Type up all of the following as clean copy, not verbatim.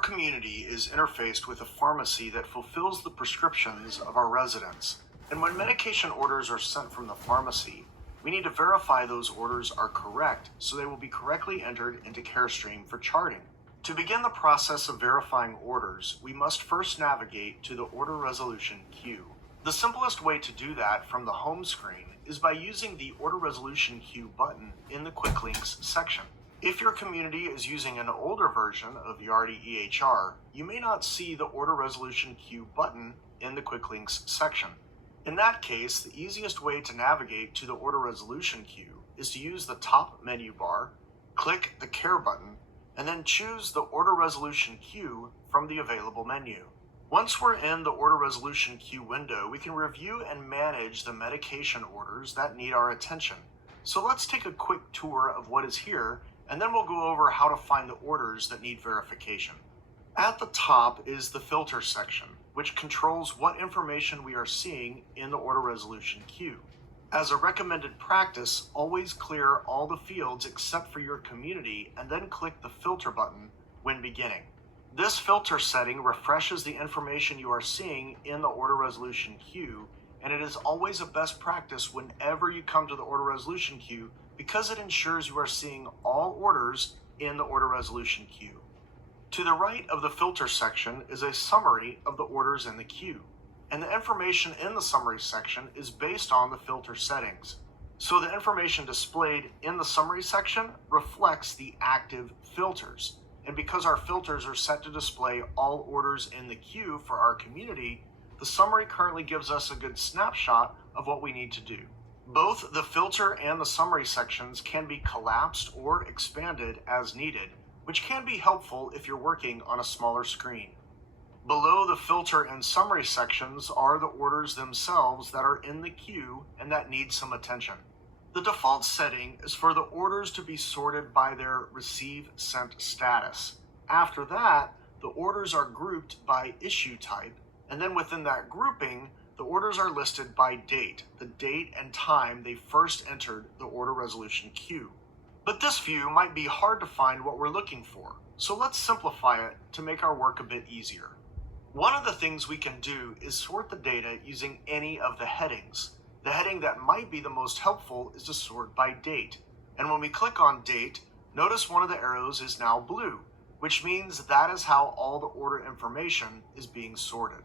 community is interfaced with a pharmacy that fulfills the prescriptions of our residents. And when medication orders are sent from the pharmacy, we need to verify those orders are correct so they will be correctly entered into CareStream for charting. To begin the process of verifying orders, we must first navigate to the order resolution queue. The simplest way to do that from the home screen is by using the order resolution queue button in the quick links section. If your community is using an older version of Yardi EHR, you may not see the order resolution queue button in the quick links section. In that case, the easiest way to navigate to the order resolution queue is to use the top menu bar, click the Care button, and then choose the order resolution queue from the available menu. Once we're in the order resolution queue window, we can review and manage the medication orders that need our attention. So let's take a quick tour of what is here, and then we'll go over how to find the orders that need verification. At the top is the filter section, which controls what information we are seeing in the order resolution queue. As a recommended practice, always clear all the fields except for your community and then click the filter button when beginning. This filter setting refreshes the information you are seeing in the order resolution queue, and it is always a best practice whenever you come to the order resolution queue because it ensures you are seeing all orders in the order resolution queue. To the right of the filter section is a summary of the orders in the queue, and the information in the summary section is based on the filter settings. So the information displayed in the summary section reflects the active filters. And because our filters are set to display all orders in the queue for our community, the summary currently gives us a good snapshot of what we need to do. Both the filter and the summary sections can be collapsed or expanded as needed, which can be helpful if you're working on a smaller screen. Below the filter and summary sections are the orders themselves that are in the queue and that need some attention. The default setting is for the orders to be sorted by their receive-sent status. After that, the orders are grouped by issue type, and then within that grouping, the orders are listed by date, the date and time they first entered the order resolution queue. But this view might be hard to find what we're looking for, so let's simplify it to make our work a bit easier. One of the things we can do is sort the data using any of the headings. The heading that might be the most helpful is to sort by date. And when we click on date, notice one of the arrows is now blue, which means that is how all the order information is being sorted.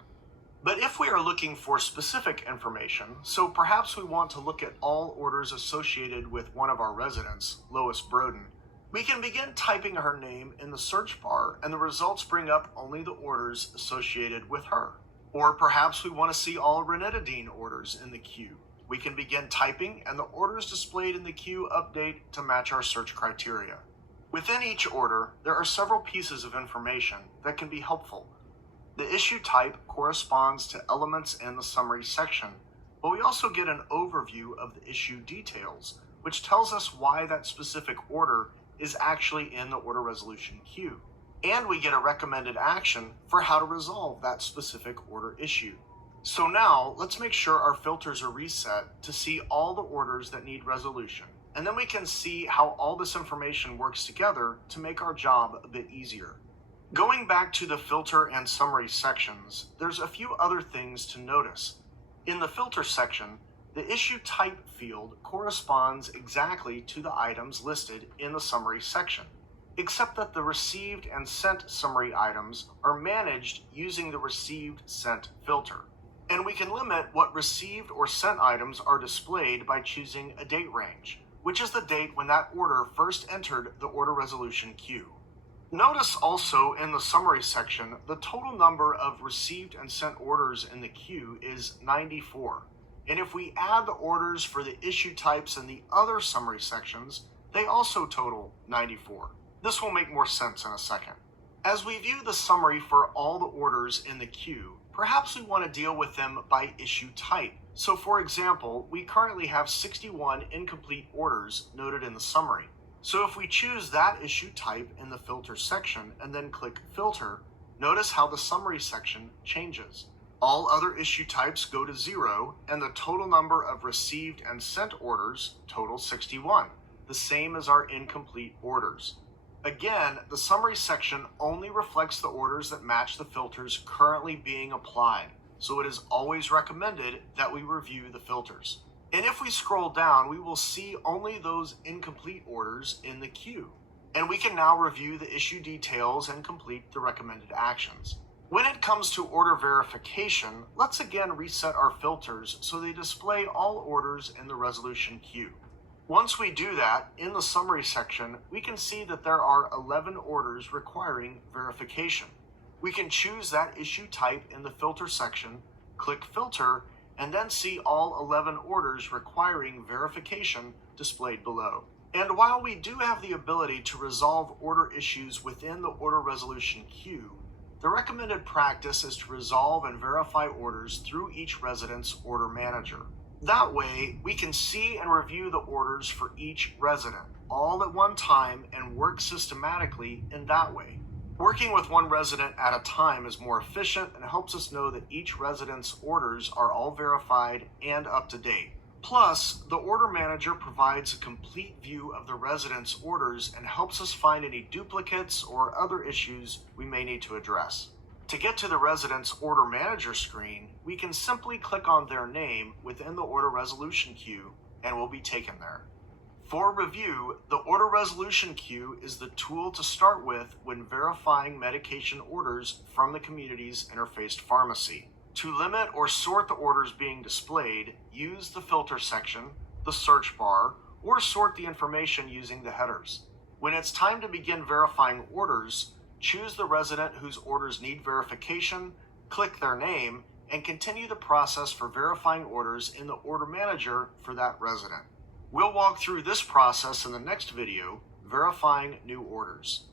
But if we are looking for specific information, so perhaps we want to look at all orders associated with one of our residents, Lois Broden, we can begin typing her name in the search bar and the results bring up only the orders associated with her. Or perhaps we want to see all ranitidine orders in the queue. We can begin typing and the orders displayed in the queue update to match our search criteria. Within each order, there are several pieces of information that can be helpful. The issue type corresponds to elements in the summary section, but we also get an overview of the issue details, which tells us why that specific order is actually in the order resolution queue. And we get a recommended action for how to resolve that specific order issue. So now let's make sure our filters are reset to see all the orders that need resolution. And then we can see how all this information works together to make our job a bit easier. Going back to the filter and summary sections, there's a few other things to notice. In the filter section, the issue type field corresponds exactly to the items listed in the summary section, except that the received and sent summary items are managed using the received sent filter. And we can limit what received or sent items are displayed by choosing a date range, which is the date when that order first entered the order resolution queue. Notice also in the summary section, the total number of received and sent orders in the queue is 94. And if we add the orders for the issue types in the other summary sections, they also total 94. This will make more sense in a second. As we view the summary for all the orders in the queue, perhaps we want to deal with them by issue type. So for example, we currently have 61 incomplete orders noted in the summary. So if we choose that issue type in the filter section and then click filter, notice how the summary section changes. All other issue types go to 0 and the total number of received and sent orders totals 61, the same as our incomplete orders. Again, the summary section only reflects the orders that match the filters currently being applied, so it is always recommended that we review the filters. And if we scroll down, we will see only those incomplete orders in the queue. And we can now review the issue details and complete the recommended actions. When it comes to order verification, let's again reset our filters so they display all orders in the resolution queue. Once we do that, in the summary section, we can see that there are 11 orders requiring verification. We can choose that issue type in the filter section, click filter, and then see all 11 orders requiring verification displayed below. And while we do have the ability to resolve order issues within the order resolution queue, the recommended practice is to resolve and verify orders through each resident's order manager. That way, we can see and review the orders for each resident, all at one time, and work systematically in that way. Working with one resident at a time is more efficient and helps us know that each resident's orders are all verified and up to date. Plus, the order manager provides a complete view of the resident's orders and helps us find any duplicates or other issues we may need to address. To get to the resident's order manager screen, we can simply click on their name within the order resolution queue and we'll be taken there. For review, the order resolution queue is the tool to start with when verifying medication orders from the community's interfaced pharmacy. To limit or sort the orders being displayed, use the filter section, the search bar, or sort the information using the headers. When it's time to begin verifying orders, choose the resident whose orders need verification, click their name, and continue the process for verifying orders in the order manager for that resident. We'll walk through this process in the next video, verifying new orders.